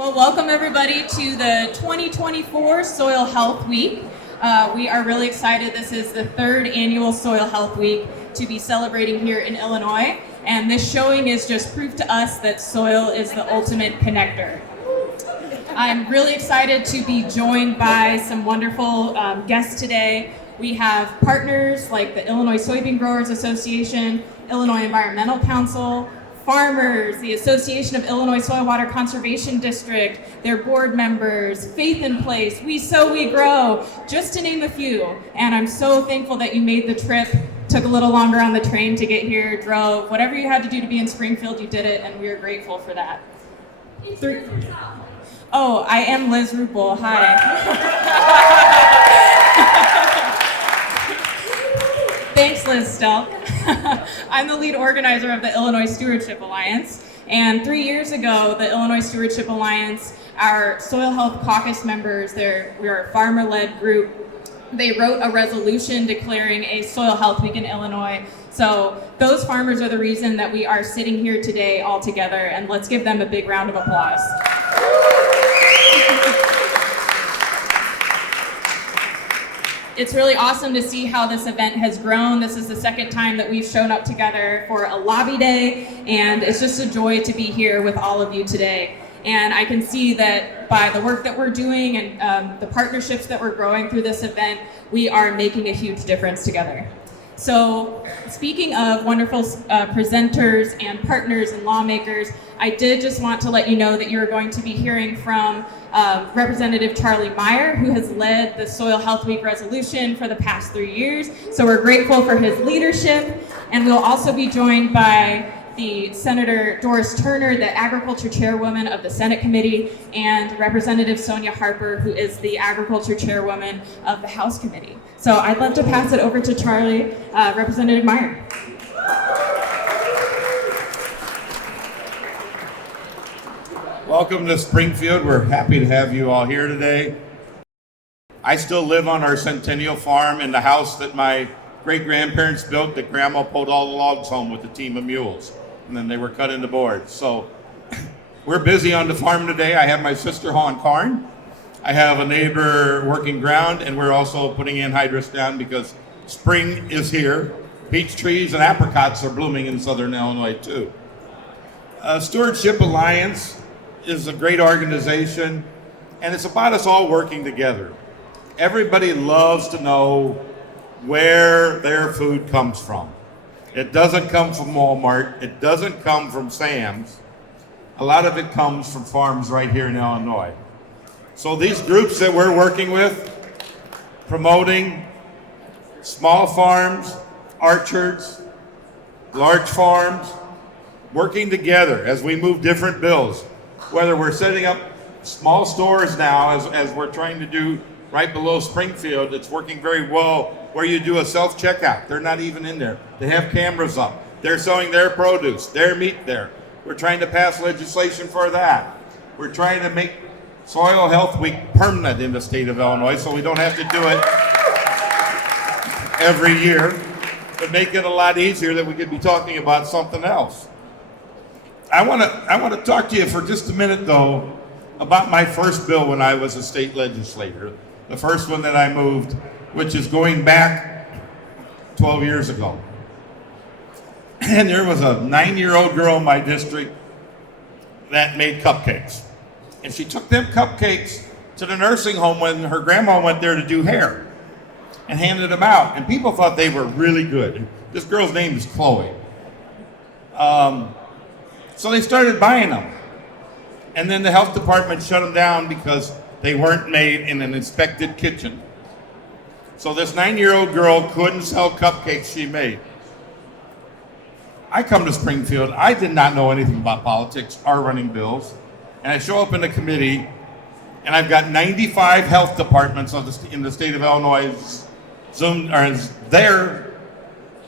Well, welcome everybody to the 2024 Soil Health Week. We are really excited. This is the third annual Soil Health Week to be celebrating here in Illinois. And this showing is just proof to us that soil is the ultimate connector. I'm really excited to be joined by some wonderful guests today. We have partners like the Illinois Soybean Growers Association, Illinois Environmental Council, farmers, the Association of Illinois Soil Water Conservation District, their board members, Faith in Place, We Sow, We Grow, just to name a few. And I'm so thankful that you made the trip, took a little longer on the train to get here, drove, whatever you had to do to be in Springfield, you did it, and we are grateful for that. Oh, I am Liz Rupel, hi. Thanks, Liz Stelk. I'm the lead organizer of the Illinois Stewardship Alliance, and 3 years ago, the Illinois Stewardship Alliance, our Soil Health Caucus members, we are a farmer-led group, they wrote a resolution declaring a Soil Health Week in Illinois. So those farmers are the reason that we are sitting here today all together, and let's give them a big round of applause. It's really awesome to see how this event has grown. This is the second time that we've shown up together for a lobby day, and it's just a joy to be here with all of you today. And I can see that by the work that we're doing and the partnerships that we're growing through this event, we are making a huge difference together. So speaking of wonderful presenters and partners and lawmakers, I did just want to let you know that you're going to be hearing from Representative Charlie Meyer, who has led the Soil Health Week resolution for the past 3 years. So we're grateful for his leadership. And we'll also be joined by the Senator Doris Turner, the Agriculture Chairwoman of the Senate Committee, and Representative Sonia Harper, who is the Agriculture Chairwoman of the House Committee. So I'd love to pass it over to Charlie, Representative Meyer. Welcome to Springfield. We're happy to have you all here today. I still live on our Centennial Farm in the house that my great-grandparents built, that Grandma pulled all the logs home with a team of mules, and then they were cut into boards. So we're busy on the farm today. I have my sister hauling corn. I have a neighbor working ground, and we're also putting in hydrous down because spring is here. Peach trees and apricots are blooming in southern Illinois too. Stewardship Alliance is a great organization, and it's about us all working together. Everybody loves to know where their food comes from. It doesn't come from Walmart. It doesn't come from Sam's. A lot of it comes from farms right here in Illinois. So these groups that we're working with, promoting small farms, orchards, large farms, working together as we move different bills, whether we're setting up small stores now, as we're trying to do right below Springfield. It's working very well where you do a self-checkout. They're not even in there. They have cameras up. They're selling their produce, their meat there. We're trying to pass legislation for that. We're trying to make Soil Health Week permanent in the state of Illinois so we don't have to do it every year, but make it a lot easier that we could be talking about something else. I want to talk to you for just a minute, though, about my first bill when I was a state legislator, the first one that I moved, which is going back 12 years ago. And there was a 9-year-old girl in my district that made cupcakes. And she took them cupcakes to the nursing home when her grandma went there to do hair and handed them out. And people thought they were really good. And this girl's name is Chloe. So they started buying them. And then the health department shut them down because they weren't made in an inspected kitchen. So this 9-year-old girl couldn't sell cupcakes she made. I come to Springfield. I did not know anything about politics or running bills. And I show up in the committee, and I've got 95 health departments in the state of Illinois there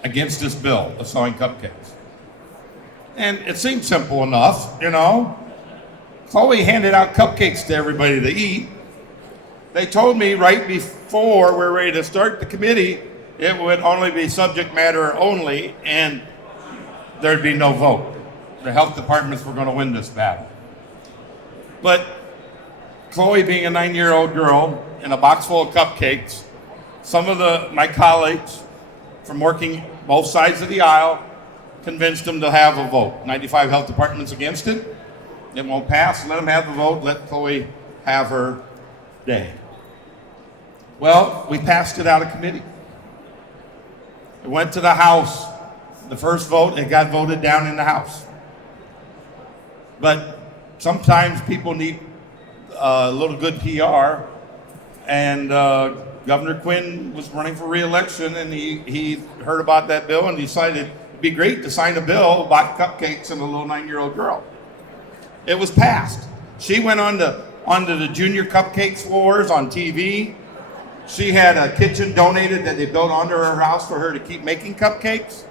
against this bill of selling cupcakes. And it seemed simple enough, you know. Chloe handed out cupcakes to everybody to eat. They told me right before we were ready to start the committee, it would only be subject matter only, and there'd be no vote. The health departments were going to win this battle. But Chloe being a 9-year-old girl and a box full of cupcakes, some of my colleagues from working both sides of the aisle convinced them to have a vote. 95 health departments against it. It won't pass. Let them have the vote. Let Chloe have her day. Well, we passed it out of committee. It went to the House. The first vote, it got voted down in the House. But sometimes people need a little good PR, and Governor Quinn was running for re-election, and he heard about that bill and decided it'd be great to sign a bill about cupcakes and a little 9-year-old girl. It was passed. She went onto the Junior Cupcakes Wars on TV. She had a kitchen donated that they built onto her house for her to keep making cupcakes.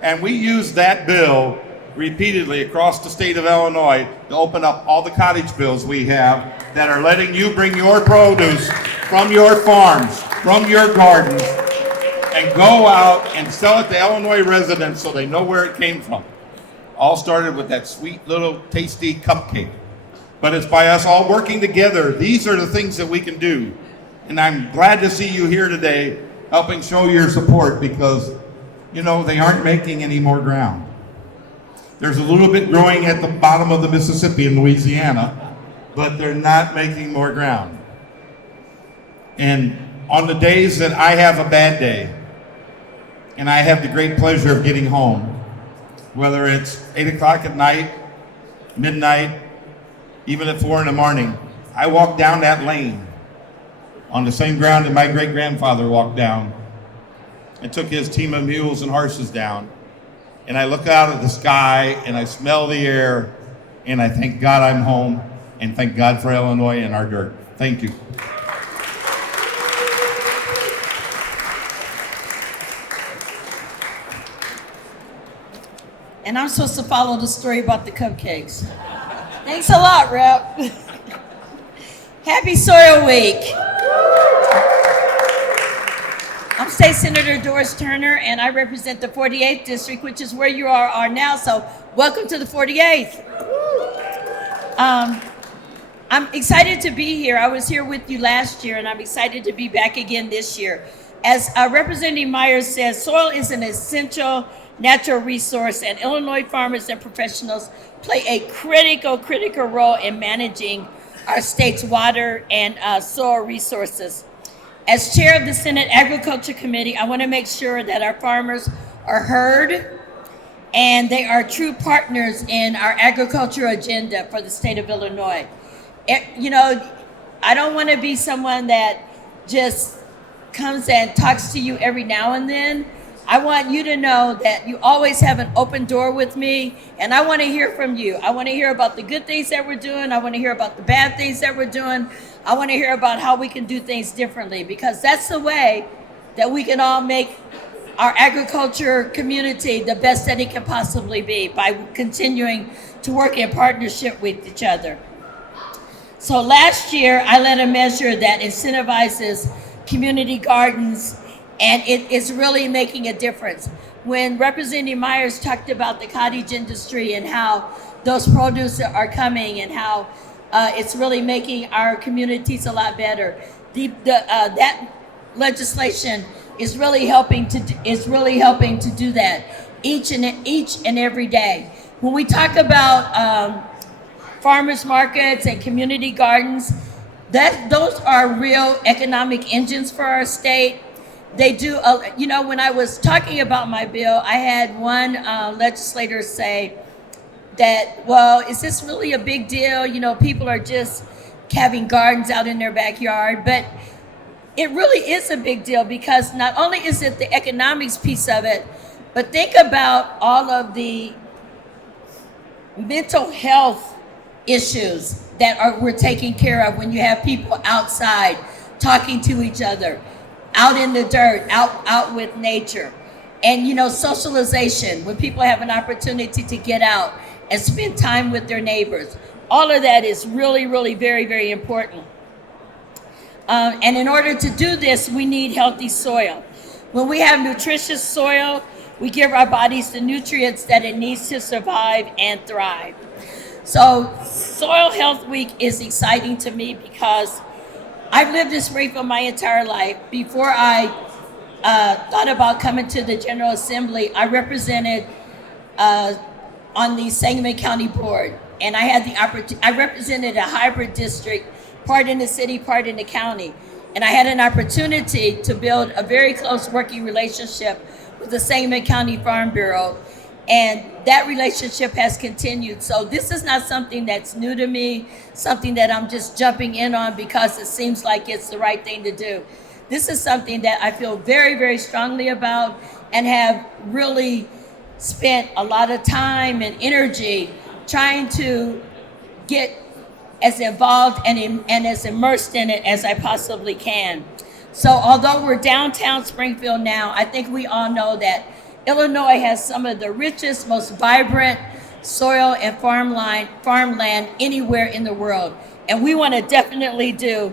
And we used that bill repeatedly across the state of Illinois to open up all the cottage bills we have that are letting you bring your produce from your farms, from your gardens, and go out and sell it to Illinois residents so they know where it came from. All started with that sweet little tasty cupcake. But it's by us all working together. These are the things that we can do. And I'm glad to see you here today helping show your support because, you know, they aren't making any more ground. There's a little bit growing at the bottom of the Mississippi in Louisiana, but they're not making more ground. And on the days that I have a bad day, and I have the great pleasure of getting home, whether it's 8 o'clock at night, midnight, even at 4 in the morning, I walk down that lane on the same ground that my great-grandfather walked down and took his team of mules and horses down. And I look out at the sky and I smell the air and I thank God I'm home and thank God for Illinois and our dirt. Thank you. And I'm supposed to follow the story about the cupcakes. Thanks a lot, Rep. Happy Soil Week. I'm State Senator Doris Turner, and I represent the 48th District, which is where you are now, so welcome to the 48th. I'm excited to be here. I was here with you last year, and I'm excited to be back again this year. As Representative Myers says, soil is an essential natural resource, and Illinois farmers and professionals play a critical role in managing our state's water and soil resources. As chair of the Senate Agriculture Committee, I want to make sure that our farmers are heard and they are true partners in our agriculture agenda for the state of Illinois. You know, I don't want to be someone that just comes and talks to you every now and then. I want you to know that you always have an open door with me, and I want to hear from you. I want to hear about the good things that we're doing. I want to hear about the bad things that we're doing. I want to hear about how we can do things differently, because that's the way that we can all make our agriculture community the best that it can possibly be, by continuing to work in partnership with each other. So last year, I led a measure that incentivizes community gardens, and it is really making a difference. When Representative Myers talked about the cottage industry and how those produce are coming and how it's really making our communities a lot better, that legislation is really helping to do that each and every day. When we talk about farmers markets and community gardens, those are real economic engines for our state. They do, you know, when I was talking about my bill, I had one legislator say that, well, is this really a big deal? You know, people are just having gardens out in their backyard. But it really is a big deal, because not only is it the economics piece of it, but think about all of the mental health issues that we're taking care of when you have people outside talking to each other, out in the dirt, out with nature. And, you know, socialization, when people have an opportunity to get out and spend time with their neighbors. All of that is really, really very, very important. And in order to do this, we need healthy soil. When we have nutritious soil, we give our bodies the nutrients that it needs to survive and thrive. So Soil Health Week is exciting to me because I've lived in Springfield my entire life. Before I thought about coming to the General Assembly, I represented on the Sangamon County Board, and I had the opportunity. I represented a hybrid district, part in the city, part in the county, and I had an opportunity to build a very close working relationship with the Sangamon County Farm Bureau, and that relationship has continued. So this is not something that's new to me, something that I'm just jumping in on because it seems like it's the right thing to do. This is something that I feel very, very strongly about and have really spent a lot of time and energy trying to get as involved and as immersed in it as I possibly can. So although we're downtown Springfield now, I think we all know that Illinois has some of the richest, most vibrant soil and farmland anywhere in the world. And we want to definitely do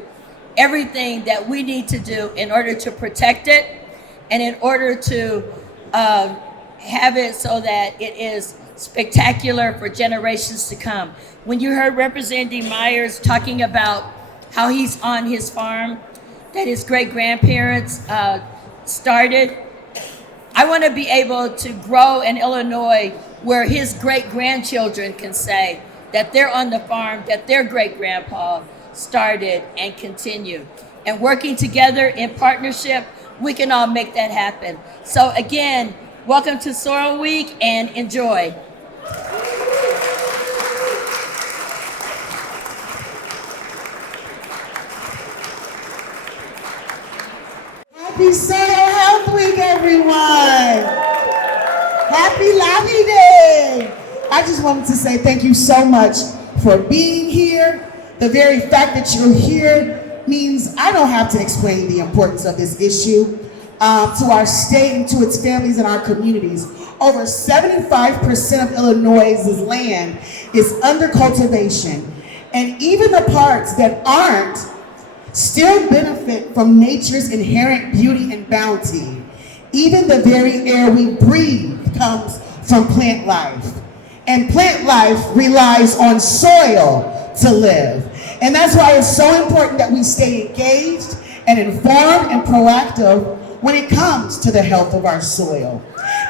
everything that we need to do in order to protect it and in order to have it so that it is spectacular for generations to come. When you heard Representative Myers talking about how he's on his farm that his great-grandparents started, I want to be able to grow in Illinois where his great-grandchildren can say that they're on the farm that their great-grandpa started and continue. And working together in partnership, we can all make that happen. So again, welcome to Soil Week and enjoy. Happy Soil Health Week, everyone. Happy Lobby Day. I just wanted to say thank you so much for being here. The very fact that you're here means I don't have to explain the importance of this issue to our state and to its families and our communities. Over 75% of Illinois' land is under cultivation, and even the parts that aren't still benefit from nature's inherent beauty and bounty. Even the very air we breathe comes from plant life. And plant life relies on soil to live. And that's why it's so important that we stay engaged and informed and proactive when it comes to the health of our soil.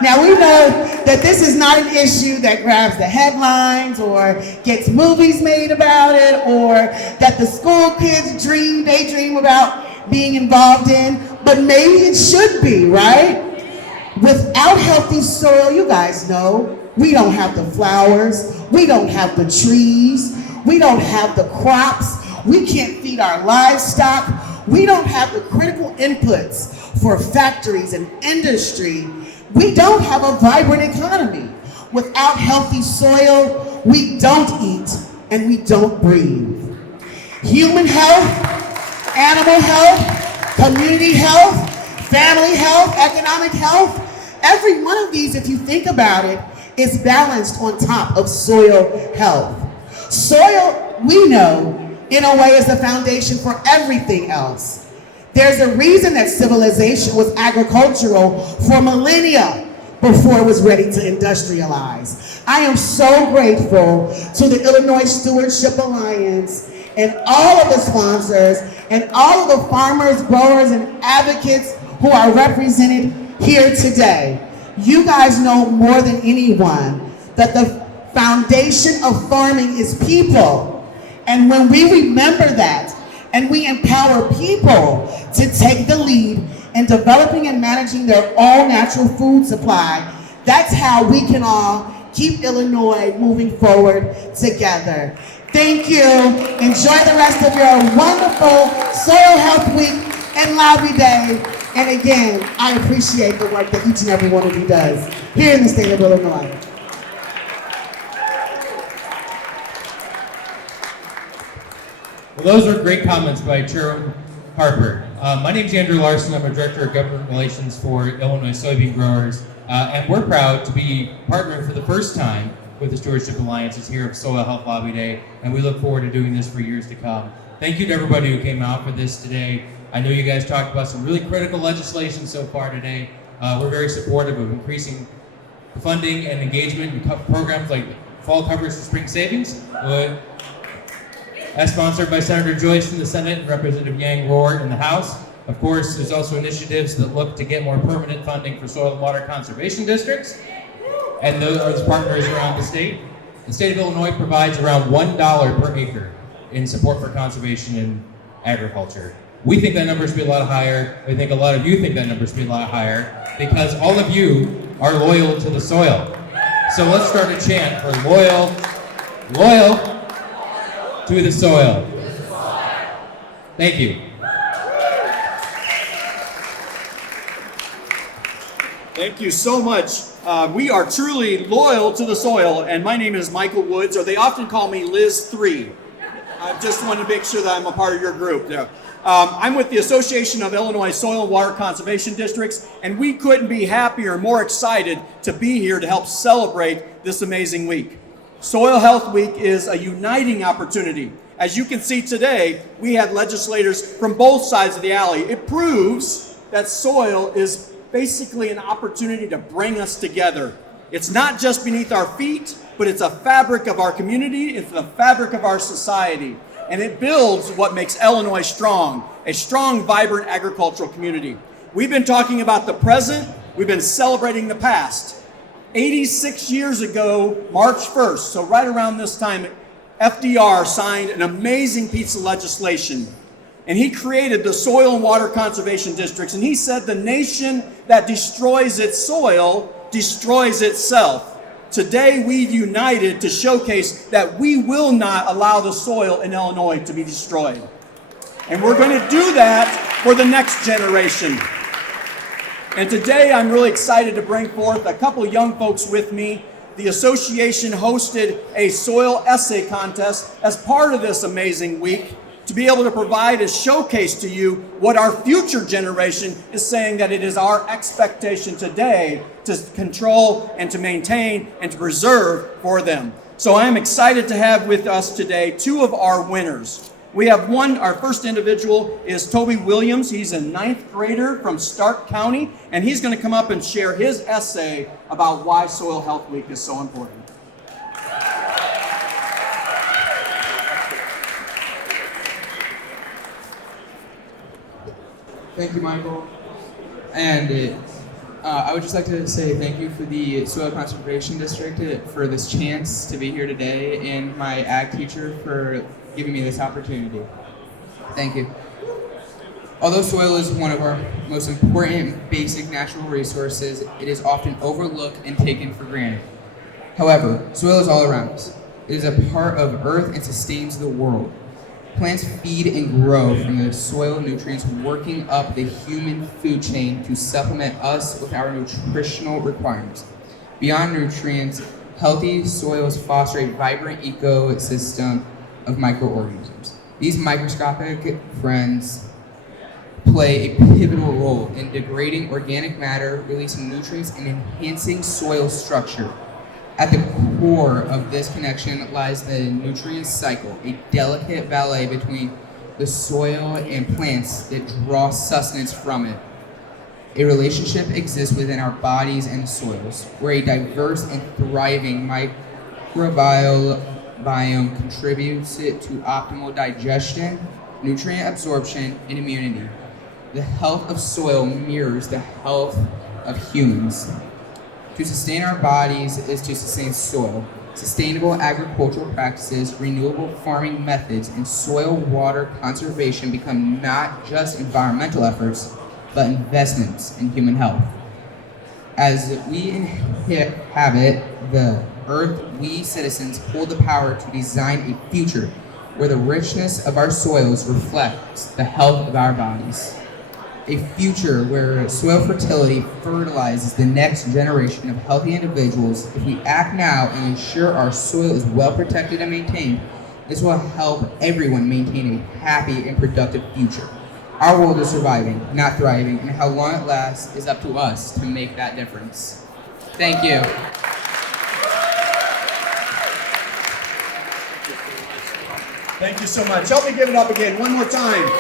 Now we know that this is not an issue that grabs the headlines or gets movies made about it or that the school kids daydream about being involved in, but maybe it should be, right? Without healthy soil, you guys know, we don't have the flowers, we don't have the trees, we don't have the crops, we can't feed our livestock, we don't have the critical inputs for factories and industry. We don't have a vibrant economy. Without healthy soil, we don't eat and we don't breathe. Human health, animal health, community health, family health, economic health, every one of these, if you think about it, is balanced on top of soil health. Soil, we know, in a way is the foundation for everything else. There's a reason that civilization was agricultural for millennia before it was ready to industrialize. I am so grateful to the Illinois Stewardship Alliance and all of the sponsors and all of the farmers, growers, and advocates who are represented here today. You guys know more than anyone that the foundation of farming is people. And when we remember that, and we empower people to take the lead in developing and managing their own natural food supply, that's how we can all keep Illinois moving forward together. Thank you. Enjoy the rest of your wonderful Soil Health Week and Lobby Day. And again, I appreciate the work that each and every one of you does here in the state of Illinois. Well, those are great comments by Chair Harper. My name is Andrew Larson. I'm a Director of Government Relations for Illinois soybean growers. And we're proud to be partnering for the first time with the Stewardship Alliance this year of Soil Health Lobby Day. And we look forward to doing this for years to come. Thank you to everybody who came out for this today. I know you guys talked about some really critical legislation so far today. We're very supportive of increasing funding and engagement in programs like fall covers for spring savings. As sponsored by Senator Joyce in the Senate and Representative Yang Rohr in the House. Of course, there's also initiatives that look to get more permanent funding for soil and water conservation districts, and those partners around the state. The state of Illinois provides around $1 per acre in support for conservation and agriculture. We think that number should be a lot higher. I think a lot of you think that number should be a lot higher because all of you are loyal to the soil. So let's start a chant for loyal to the soil. Thank you. Thank you so much. We are truly loyal to the soil, and my name is Michael Woods, or they often call me Liz 3. I just want to make sure that I'm a part of your group. Yeah. I'm with the Association of Illinois Soil and Water Conservation Districts, and we couldn't be happier, more excited to be here to help celebrate this amazing week. Soil Health Week is a uniting opportunity. As you can see today, we had legislators from both sides of the alley. It proves that soil is basically an opportunity to bring us together. It's not just beneath our feet, but it's a fabric of our community, it's the fabric of our society. And it builds what makes Illinois strong, a strong, vibrant agricultural community. We've been talking about the present, we've been celebrating the past. 86 years ago, March 1st, so right around this time, FDR signed an amazing piece of legislation. And he created the Soil and Water Conservation Districts. And he said the nation that destroys its soil destroys itself. Today we've united to showcase that we will not allow the soil in Illinois to be destroyed. And we're going to do that for the next generation. And today I'm really excited to bring forth a couple young folks with me. The association hosted a soil essay contest as part of this amazing week, to be able to provide a showcase to you what our future generation is saying that it is our expectation today to control and to maintain and to preserve for them. So I am excited to have with us today two of our winners. We have one, our first individual is Toby Williams. He's a 9th grader from Stark County, and he's going to come up and share his essay about why Soil Health Week is so important. Thank you, Michael. And I would just like to say thank you for the Soil Conservation District for this chance to be here today, and my ag teacher for giving me this opportunity. Thank you. Although soil is one of our most important basic natural resources, it is often overlooked and taken for granted. However, soil is all around us. It is a part of Earth and sustains the world. Plants feed and grow from the soil nutrients, working up the human food chain to supplement us with our nutritional requirements. Beyond nutrients, healthy soils foster a vibrant ecosystem of microorganisms. These microscopic friends play a pivotal role in degrading organic matter, releasing nutrients, and enhancing soil structure. At the core of this connection lies the nutrient cycle, a delicate ballet between the soil and plants that draw sustenance from it. A relationship exists within our bodies and soils, where a diverse and thriving microbiome contributes to optimal digestion, nutrient absorption, and immunity. The health of soil mirrors the health of humans. To sustain our bodies is to sustain soil. Sustainable agricultural practices, renewable farming methods, and soil water conservation become not just environmental efforts, but investments in human health. As we inhabit the earth, we citizens hold the power to design a future where the richness of our soils reflects the health of our bodies. A future where soil fertility fertilizes the next generation of healthy individuals. If we act now and ensure our soil is well protected and maintained, this will help everyone maintain a happy and productive future. Our world is surviving, not thriving, and how long it lasts is up to us to make that difference. Thank you. Thank you so much. Help me give it up again one more time.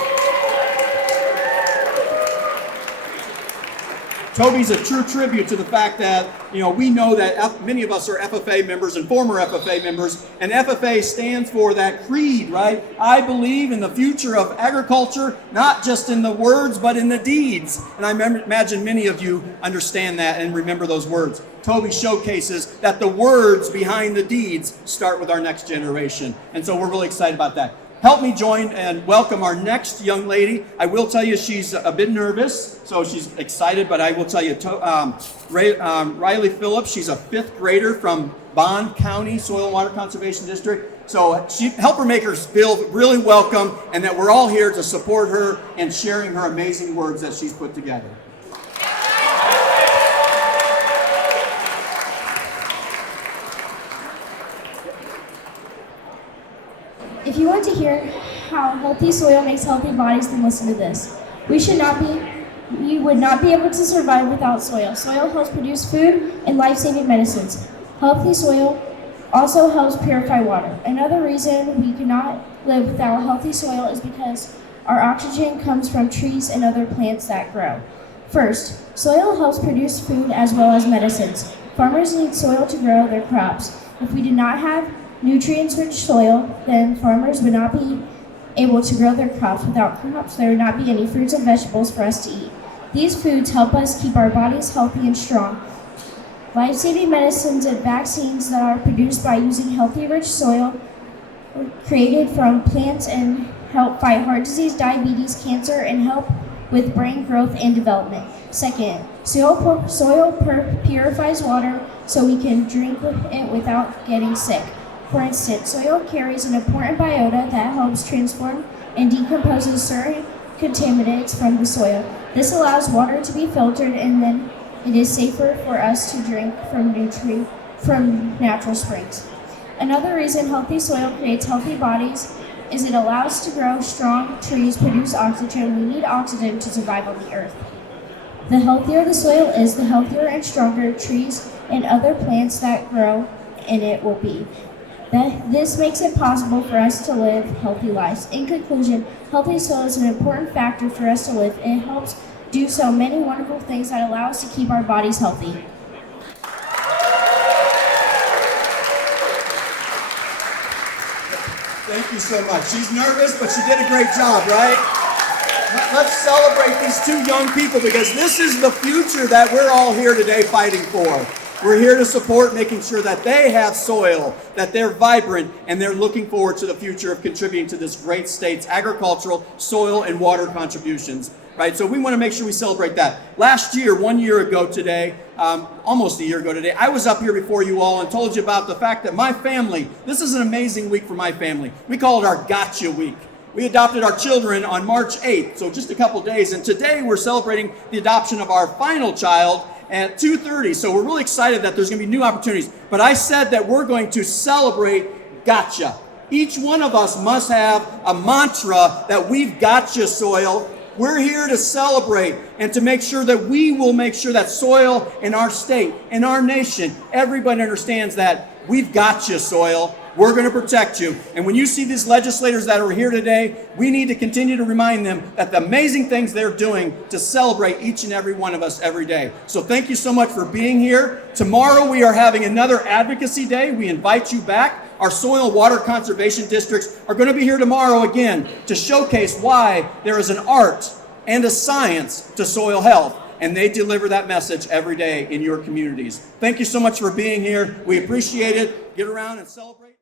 Toby's a true tribute to the fact that, we know that many of us are FFA members and former FFA members, and FFA stands for that creed, right? I believe in the future of agriculture, not just in the words, but in the deeds. And I imagine many of you understand that and remember those words. Toby showcases that the words behind the deeds start with our next generation. And so we're really excited about that. Help me join and welcome our next young lady. I will tell you she's a bit nervous, so she's excited, but I will tell you, Riley Phillips, she's a 5th grader from Bond County Soil and Water Conservation District. So help her make her feel really welcome and that we're all here to support her and sharing her amazing words that she's put together. If you want to hear how healthy soil makes healthy bodies, then listen to this. We would not be able to survive without soil. Soil helps produce food and life-saving medicines. Healthy soil also helps purify water. Another reason we cannot live without healthy soil is because our oxygen comes from trees and other plants that grow. First, soil helps produce food as well as medicines. Farmers need soil to grow their crops. If we did not have nutrient-rich soil, then farmers would not be able to grow their crops. Without crops, there would not be any fruits and vegetables for us to eat. These foods help us keep our bodies healthy and strong. Life-saving medicines and vaccines that are produced by using healthy, rich soil created from plants and help fight heart disease, diabetes, cancer, and help with brain growth and development. Second, soil purifies water so we can drink it without getting sick. For instance, soil carries an important biota that helps transform and decomposes certain contaminants from the soil. This allows water to be filtered and then it is safer for us to drink from natural springs. Another reason healthy soil creates healthy bodies is it allows us to grow strong trees, produce oxygen. We need oxygen to survive on the earth. The healthier the soil is, the healthier and stronger trees and other plants that grow in it will be. This makes it possible for us to live healthy lives. In conclusion, healthy soil is an important factor for us to live, and it helps do so many wonderful things that allow us to keep our bodies healthy. Thank you so much. She's nervous, but she did a great job, right? Let's celebrate these 2 young people because this is the future that we're all here today fighting for. We're here to support making sure that they have soil, that they're vibrant, and they're looking forward to the future of contributing to this great state's agricultural, soil, and water contributions. Right, so we want to make sure we celebrate that. Last year, 1 year ago today, almost a year ago today, I was up here before you all and told you about the fact that my family, this is an amazing week for my family. We call it our Gotcha Week. We adopted our children on March 8th, so just a couple days, and today we're celebrating the adoption of our final child at 2:30. So we're really excited that there's going to be new opportunities. But I said that we're going to celebrate gotcha. Each one of us must have a mantra that we've gotcha soil. We're here to celebrate and to make sure that we will make sure that soil in our state, in our nation, everybody understands that we've gotcha soil. We're going to protect you. And when you see these legislators that are here today, we need to continue to remind them that the amazing things they're doing to celebrate each and every one of us every day. So thank you so much for being here. Tomorrow we are having another advocacy day. We invite you back. Our soil and water conservation districts are going to be here tomorrow again to showcase why there is an art and a science to soil health. And they deliver that message every day in your communities. Thank you so much for being here. We appreciate it. Get around and celebrate.